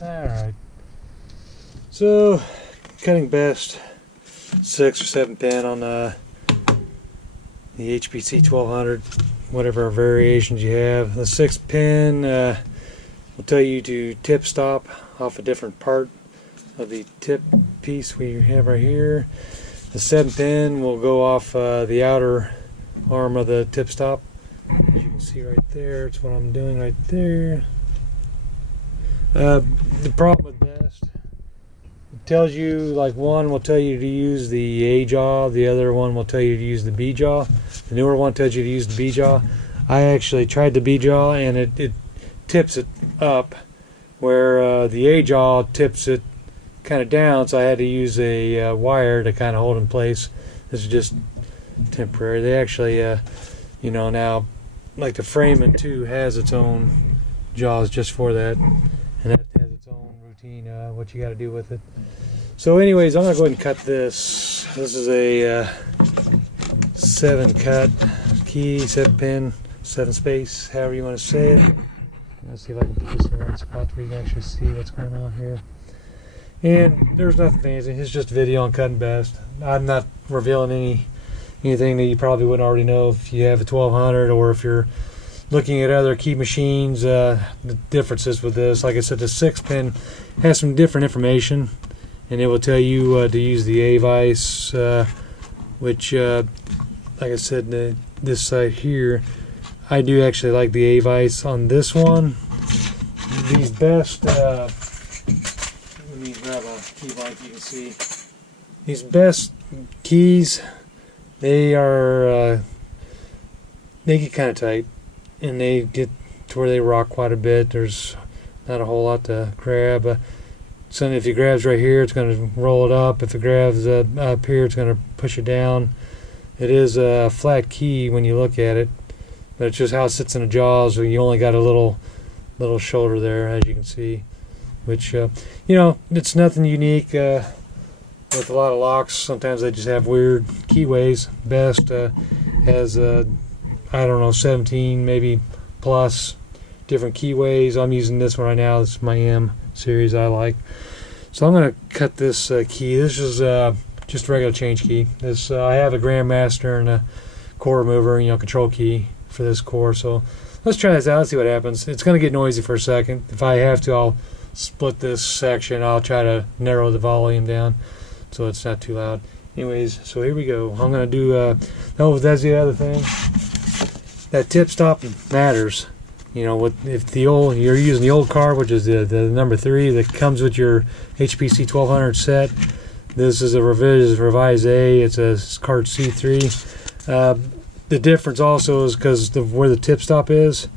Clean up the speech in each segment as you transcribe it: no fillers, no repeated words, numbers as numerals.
Alright. So, cutting best 6 or 7 pin on the HPC 1200, whatever variations you have. The 6 pin will tell you to tip stop off a different part of the tip piece we have right here. The 7 pin will go off the outer arm of the tip stop. As you can see right there, it's what I'm doing right there. The problem with best, it tells you, like, one will tell you to use the A jaw, the other one will tell you to use the B jaw. The newer one tells you to use the B jaw. I actually tried the B jaw and it tips it up, where the A jaw tips it kind of down, so I had to use a wire to kind of hold in place. This is just temporary. They actually, you know, now, like the Framon too has its own jaws just for that, and that has its own routine, what you got to do with it. So anyways, I'm gonna go ahead and cut this. This is a 7 cut key, 7 pin, 7 space, however you want to say it. Let's see if I can put this in the right spot where you can actually see what's going on here. And there's nothing fancy, it's just a video on cutting best. I'm not revealing anything that you probably wouldn't already know if you have a 1200, or if you're looking at other key machines. The differences with this, like I said, the 6 pin has some different information, and it will tell you to use the A vise, which, like I said, this side here, I do actually like the A vise on this one. These best, let me grab a key light, you can see. These best keys, they are, they get kind of tight, and they get to where they rock quite a bit. There's not a whole lot to grab. So if it grabs right here, it's going to roll it up. If it grabs up here, it's going to push it down. It is a flat key when you look at it, but it's just how it sits in the jaws. You only got a little shoulder there, as you can see, which, you know, it's nothing unique. With a lot of locks, sometimes they just have weird keyways. Best has, I don't know, 17 maybe plus different keyways. I'm using this one right now. This is my M series I like. So I'm going to cut this key. This is just a regular change key. This I have a Grandmaster and a core remover, you know, control key for this core. So let's try this out. Let's see what happens. It's going to get noisy for a second. If I have to, I'll split this section. I'll try to narrow the volume down so it's not too loud. Anyways, so here we go. I'm going to do, oh, that's the other thing. That tip stop matters. You know, if you're using the old card, which is the number 3 that comes with your HPC 1200 set. This is a revised A. It's a card C3. The difference also is because of where the tip stop is.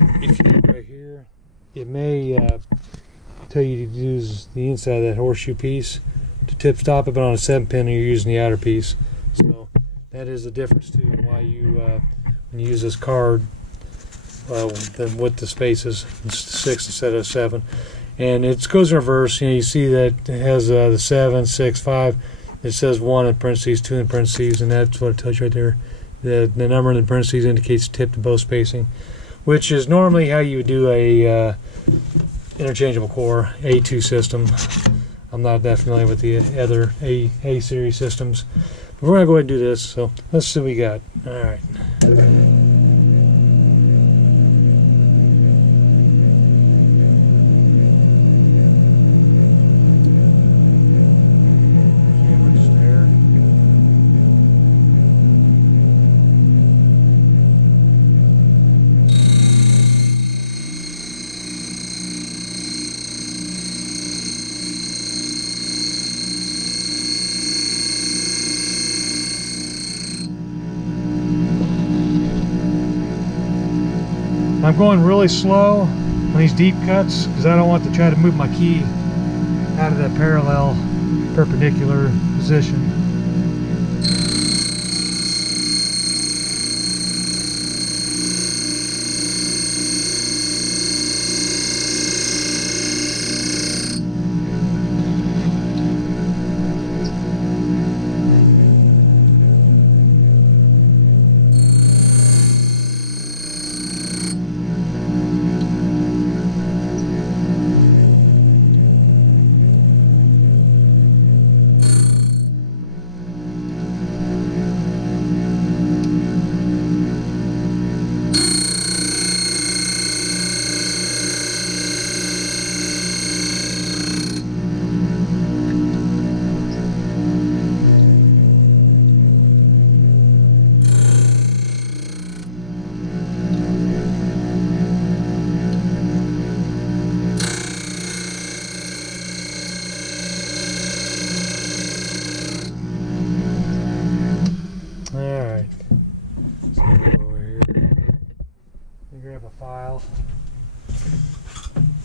If you look right here, it may tell you to use the inside of that horseshoe piece to tip stop it, but on a 7 pin you're using the outer piece. So that is the difference too, in why you when you use this card with the spaces, it's 6 instead of 7. And it goes in reverse. You know, you see that it has the 7, 6, 5. It says 1 in parentheses, 2 in parentheses, and that's what it tells you right there. The number in the parentheses indicates tip to bow spacing, which is normally how you would do a interchangeable core A2 system. I'm not that familiar with the other A series systems, but we're gonna go ahead and do this. So let's see what we got. All right. I'm going really slow on these deep cuts because I don't want to try to move my key out of that parallel perpendicular position.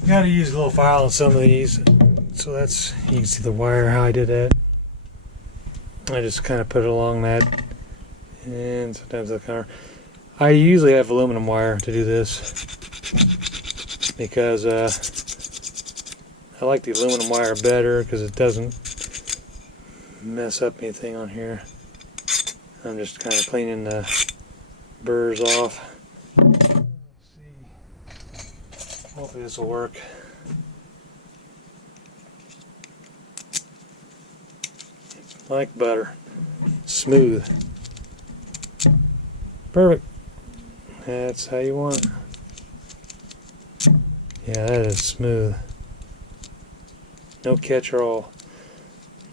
got to use a little file on some of these. So that's, you can see the wire, how I did that. I just kind of put it along that, and sometimes the counter. I usually have aluminum wire to do this because I like the aluminum wire better because it doesn't mess up anything on here. I'm just kind of cleaning the burrs off. Let's see. Hopefully this will work. Like butter. Smooth. Perfect. That's how you want it. Yeah, that is smooth. No catch at all.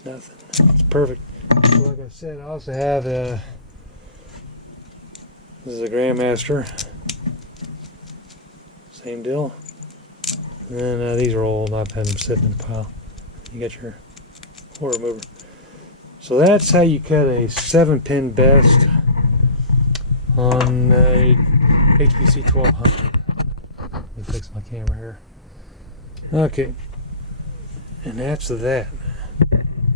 Nothing. It's perfect. So like I said, I also have a, this is a Grandmaster. Same deal. And then these are old. I've had them sitting in the pile. You got your hole remover. So that's how you cut a 7-pin best on a HPC 1200. Let me fix my camera here. Okay. And that's that.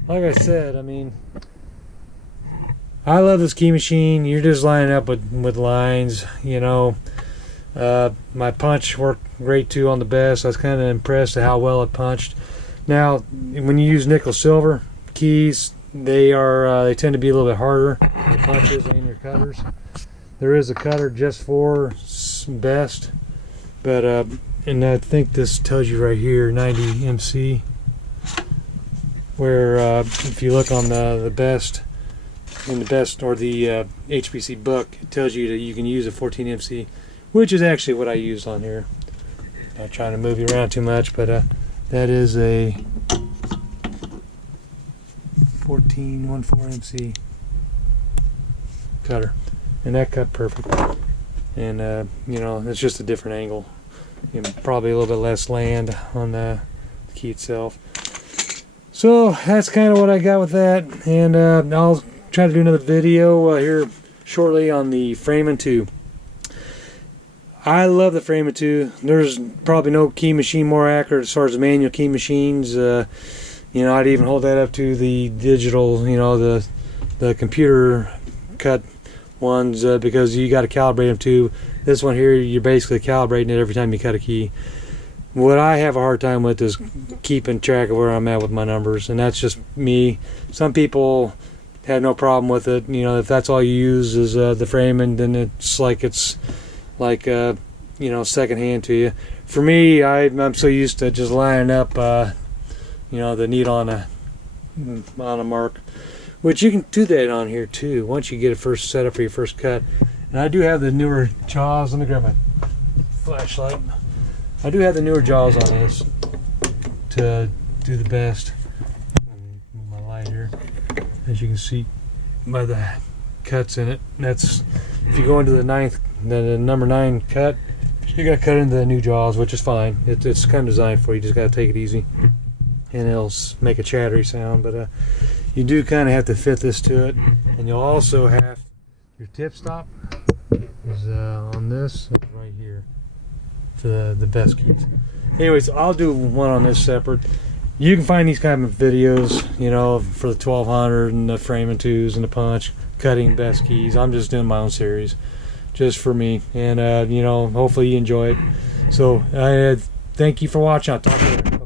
Like I said, I mean, I love this key machine. You're just lining up with lines, you know. My punch worked great too on the best. I was kind of impressed at how well it punched. Now, when you use nickel silver keys, they tend to be a little bit harder on your punches and your cutters. There is a cutter just for best, but and I think this tells you right here 90 MC. Where if you look on the best, in the best or the HPC book, it tells you that you can use a 14 MC, which is actually what I use on here. Not trying to move you around too much, but that is a 14 MC cutter, and that cut perfect. And you know, it's just a different angle. You know, probably a little bit less land on the key itself. So that's kind of what I got with that, and I'll try to do another video here shortly on the Framon 2. I love the Framon 2. There's probably no key machine more accurate as far as manual key machines. You know, I'd even hold that up to the digital, you know, the computer cut ones, because you got to calibrate them too. This one here, you're basically calibrating it every time you cut a key. What I have a hard time with is keeping track of where I'm at with my numbers, and that's just me. Some people have no problem with it. You know, if that's all you use is the Framon, then it's like you know, secondhand to you. For me, I'm so used to just lining up you know, the needle on a mark, which you can do that on here too once you get it first set up for your first cut. And I do have the newer jaws. Let me grab my flashlight. I do have the newer jaws on this to do the best. Let me move my light here. As you can see by the cuts in it, that's, if you go into the number 9 cut, you gotta cut into the new jaws, which is fine. It's kind of designed for you. Just gotta take it easy, and it'll make a chattery sound. But you do kind of have to fit this to it, and you'll also have your tip stop is on this right here for the best keys. Anyways, I'll do one on this separate. You can find these kind of videos, you know, for the 1200 and the Framon 2s and the punch, cutting best keys. I'm just doing my own series just for me, and you know, hopefully you enjoy it. So thank you for watching. I'll talk to you later.